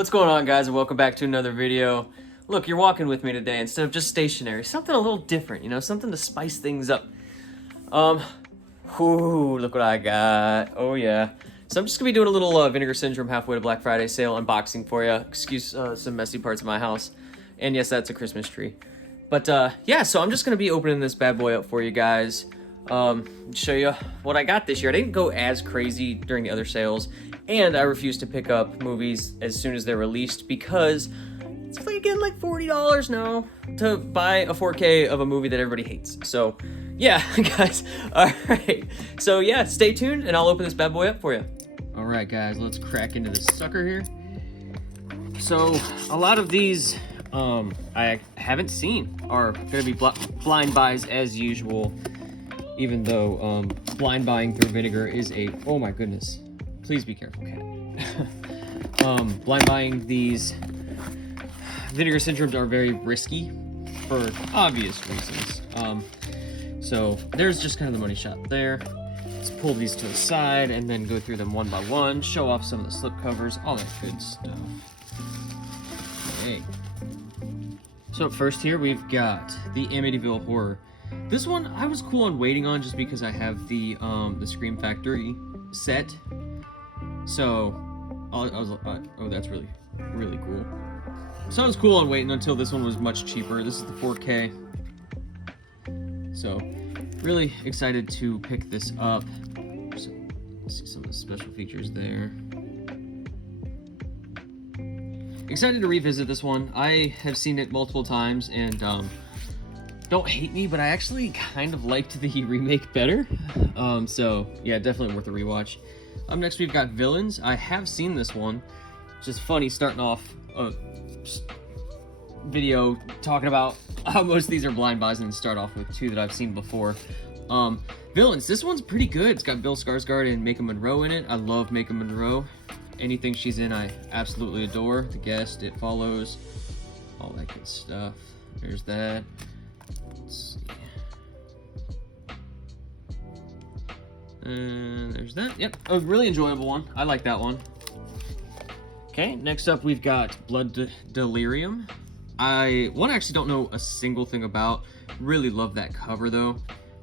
What's going on, guys, and welcome back to another video. Look, you're walking with me today instead of just stationary. Something a little different, you know, something to spice things up. Look what I got. Oh yeah. So I'm just gonna be doing a little Vinegar Syndrome halfway to Black Friday sale unboxing for you. Excuse some messy parts of my house. And yes, that's a Christmas tree. But yeah, so I'm just gonna be opening this bad boy up for you guys. Show you what I got this year. I didn't go as crazy during the other sales, and I refuse to pick up movies as soon as they're released because it's like getting like $40 now to buy a 4K of a movie that everybody hates. So yeah, guys, all right. So yeah, stay tuned and I'll open this bad boy up for you. All right, guys, let's crack into this sucker here. So a lot of these I haven't seen are gonna be blind buys as usual, even though blind buying through Vinegar is a, oh my goodness, please be careful, cat. Blind buying these Vinegar Syndromes are very risky for obvious reasons. So there's just kind of the money shot there. Let's pull these to the side and then go through them one by one, show off some of the slip covers, all that good stuff. Okay. So first here we've got the Amityville Horror. This one I was cool on waiting on just because I have the Scream Factory set. So I was like, oh, that's really cool. So I was cool on waiting until this one was much cheaper. This is the 4K. So really excited to pick this up. So, let's see some of the special features there. Excited to revisit this one. I have seen it multiple times, and don't hate me, but I actually kind of liked the remake better. So yeah, definitely worth a rewatch. Up next we've got Villains. I have seen this one. Just funny starting off a video talking about how most of these are blind buys and start off with two that I've seen before. Villains, this one's pretty good. It's got Bill Skarsgård and Maika Monroe in it. I love Maika Monroe. Anything she's in, I absolutely adore. The Guest, It Follows, all that good stuff. There's that. Let's see. And there's that. Yep, a really enjoyable one. I like that one. Okay, next up we've got Blood Delirium. One I actually don't know a single thing about. Really love that cover though.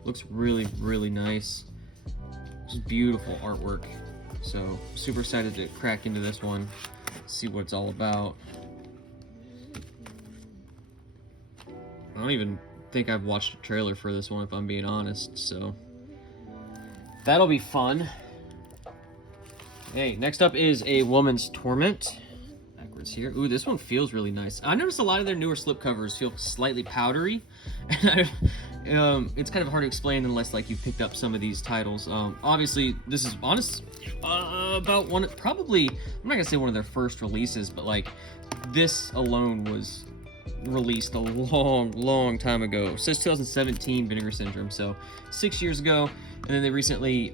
Looks really, really nice. Just beautiful artwork. So super excited to crack into this one, see what it's all about. I don't even think I've watched a trailer for this one, if I'm being honest, so that'll be fun. Hey, next up is A Woman's Torment. Backwards here. Ooh, this one feels really nice. I noticed a lot of their newer slipcovers feel slightly powdery, and it's kind of hard to explain unless like you picked up some of these titles. Obviously, this is about one, probably, I'm not gonna say one of their first releases, but like this alone was released a long time ago. It says 2017 Vinegar Syndrome, so 6 years ago, and then they recently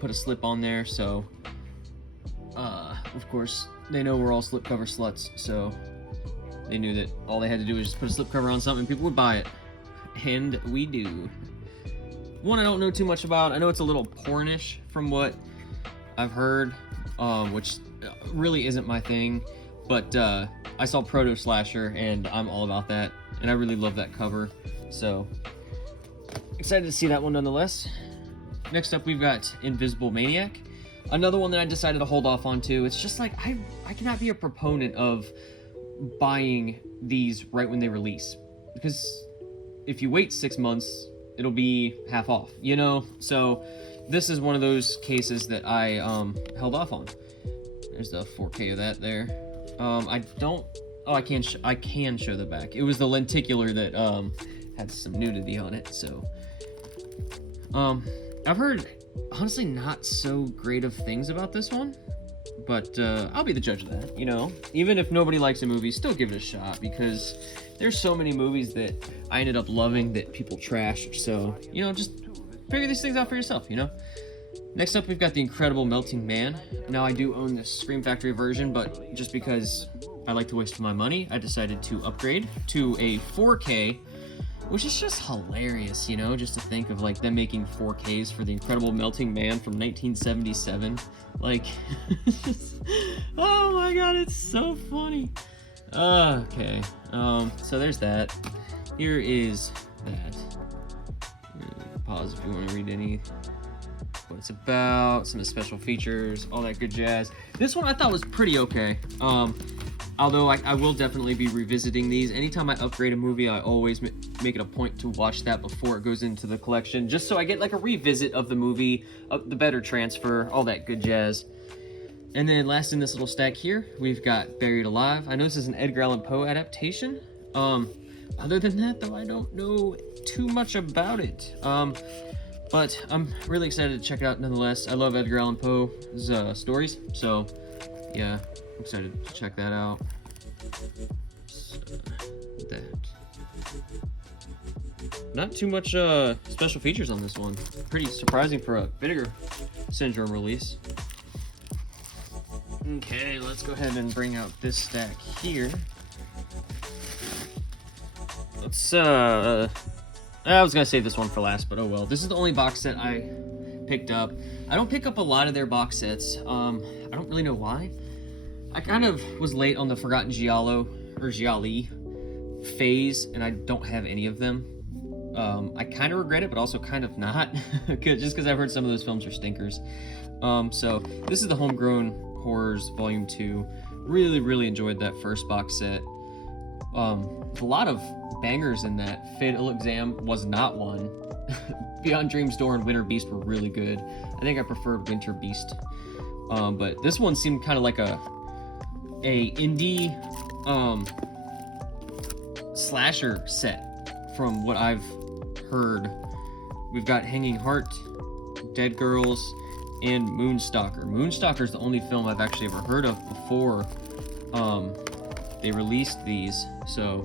put a slip on there, so of course they know we're all slipcover sluts, so they knew that all they had to do was just put a slipcover on something and people would buy it, and we do. One I don't know too much about. I know it's a little pornish from what I've heard, which really isn't my thing, but I saw Proto Slasher and I'm all about that, and I really love that cover, so excited to see that one nonetheless. Next up we've got Invisible Maniac, another one that I decided to hold off on too. It's just like I cannot be a proponent of buying these right when they release, because if you wait 6 months it'll be half off, you know? So this is one of those cases that I held off on. There's the 4K of that there. I can show the back. It was the lenticular that had some nudity on it, so I've heard honestly not so great of things about this one, but I'll be the judge of that, you know? Even if nobody likes a movie, still give it a shot, because there's so many movies that I ended up loving that people trash, so, you know, just figure these things out for yourself, you know? Next up, we've got The Incredible Melting Man. Now, I do own this Scream Factory version, but just because I like to waste my money, I decided to upgrade to a 4K which is just hilarious, you know, just to think of like them making 4Ks for The Incredible Melting Man from 1977. Like, oh my god, it's so funny. Okay, so there's that. Here is that. Pause if you want to read any. What it's about, some of the special features, all that good jazz. This one I thought was pretty okay. Although I will definitely be revisiting these. Anytime I upgrade a movie, I always make it a point to watch that before it goes into the collection, just so I get like a revisit of the movie, the better transfer, all that good jazz. And then last in this little stack here, we've got Buried Alive. I know this is an Edgar Allan Poe adaptation. Other than that, though, I don't know too much about it. But I'm really excited to check it out nonetheless. I love Edgar Allan Poe's stories, so yeah, I'm excited to check that out. So, not too much special features on this one. Pretty surprising for a Vinegar Syndrome release. Okay, let's go ahead and bring out this stack here. Let's I was gonna save this one for last, but oh well. This is the only box set I picked up. I don't pick up a lot of their box sets. I don't really know why. I kind of was late on the Forgotten Giallo or Gialli phase, and I don't have any of them. I kind of regret it, but also kind of not, just because I've heard some of those films are stinkers. So this is the Homegrown Horrors Volume 2. Really enjoyed that first box set. A lot of bangers in that. Fatal Exam was not one. Beyond Dream's Door and Winter Beast were really good. I think I preferred Winter Beast. But this one seemed kind of like a indie slasher set from what I've heard. We've got Hanging Heart, Dead Girls, and Moonstalker. Moonstalker is the only film I've actually ever heard of before they released these. So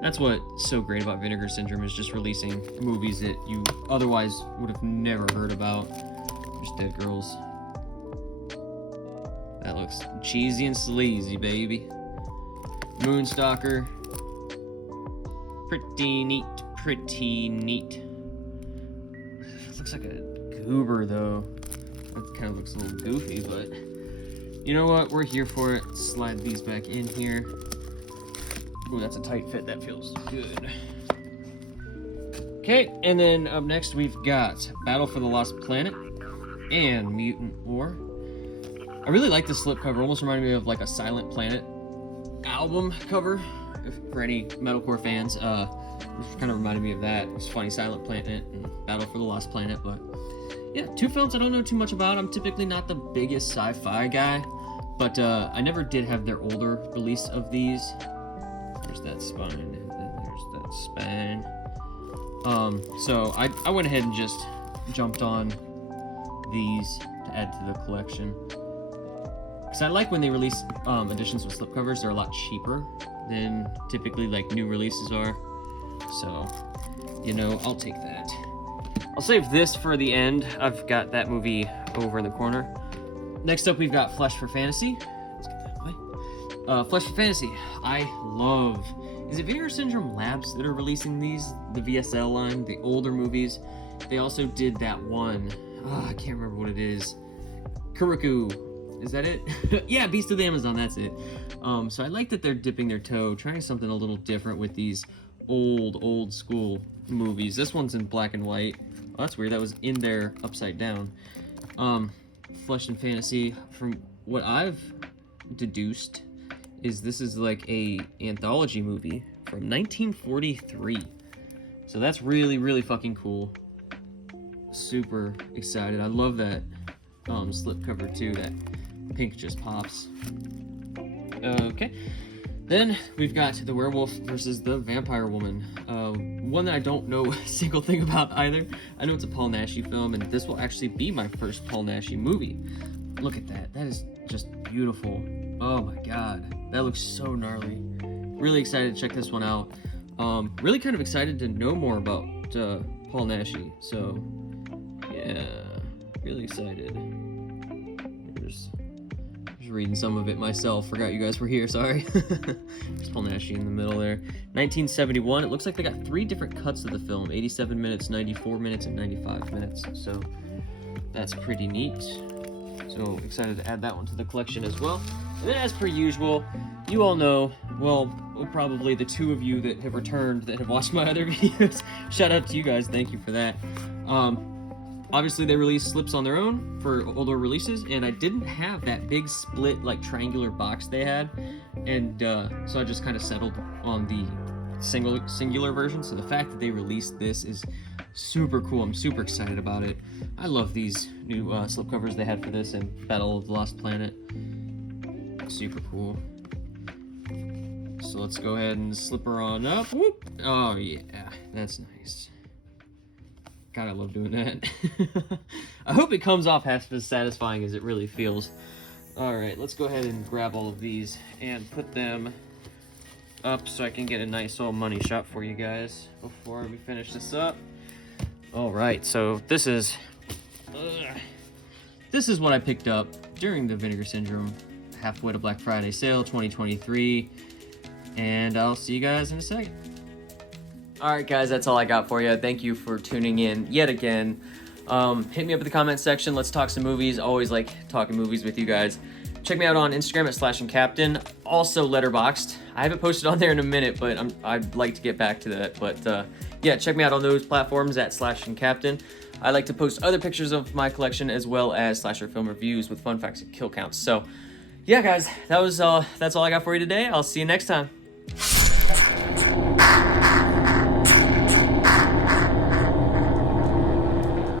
that's what's so great about Vinegar Syndrome, is just releasing movies that you otherwise would have never heard about. There's Dead Girls. That looks cheesy and sleazy, baby. Moonstalker. Pretty neat. It looks like a goober, though. That kind of looks a little goofy, but you know what? We're here for it. Slide these back in here. Ooh, that's a tight fit. That feels good. Okay, and then up next we've got Battle for the Lost Planet and Mutant War. I really like this slipcover. Almost reminded me of like a Silent Planet album cover. For any metalcore fans, it kind of reminded me of that. It was funny, Silent Planet and Battle for the Lost Planet. But yeah, two films I don't know too much about. I'm typically not the biggest sci-fi guy, but I never did have their older release of these. There's that spine, and then there's that spine. So I went ahead and just jumped on these to add to the collection. Because I like when they release editions with slipcovers. They're a lot cheaper than typically like new releases are. So, you know, I'll take that. I'll save this for the end. I've got that movie over in the corner. Next up, we've got Flesh for Fantasy. Let's get that away. Flesh for Fantasy. I love... Is it Vinegar Syndrome Labs that are releasing these? The VSL line, the older movies. They also did that one. I can't remember what it is. Kuroku. Is that it? Yeah, Beast of the Amazon, that's it. So I like that they're dipping their toe, trying something a little different with these old school movies. This one's in black and white. Oh, that's weird. That was in there upside down. Flesh and Fantasy, from what I've deduced, is this is like a anthology movie from 1943. So that's really fucking cool. Super excited. I love that slipcover too. That pink just pops. Okay. Then we've got The Werewolf versus the Vampire Woman. One that I don't know a single thing about either. I know it's a Paul Naschy film, and this will actually be my first Paul Naschy movie. Look at that. That is just beautiful. Oh my god. That looks so gnarly. Really excited to check this one out. Really kind of excited to know more about Paul Naschy. So, yeah. Really excited. There's reading some of it myself. Forgot you guys were here, sorry. Just pulling Ashy in the middle there. 1971, it looks like they got 3 different cuts of the film. 87 minutes, 94 minutes, and 95 minutes. So that's pretty neat. So excited to add that one to the collection as well. And then as per usual, you all know, well, probably the 2 of you that have returned that have watched my other videos. Shout out to you guys, thank you for that. Obviously they released slips on their own for older releases, and I didn't have that big split, like, triangular box they had, and so I just kind of settled on the singular version. So the fact that they released this is super cool. I'm super excited about it. I love these new slipcovers they had for this and Battle of the Lost Planet. Super cool. So let's go ahead and slip her on up. Whoop. Oh yeah, that's nice. God, I love doing that. I hope it comes off half as satisfying as it really feels. Alright, let's go ahead and grab all of these and put them up so I can get a nice old money shot for you guys before we finish this up. Alright, so this is what I picked up during the Vinegar Syndrome Halfway to Black Friday sale 2023, and I'll see you guys in a second. Alright guys, that's all I got for you. Thank you for tuning in yet again. Hit me up in the comment section. Let's talk some movies. Always like talking movies with you guys. Check me out on Instagram at SlashinCaptain. Also Letterboxd. I haven't posted on there in a minute, but I'd like to get back to that. But yeah, check me out on those platforms at SlashinCaptain. I like to post other pictures of my collection as well as slasher film reviews with fun facts and kill counts. So yeah guys, that's all I got for you today. I'll see you next time.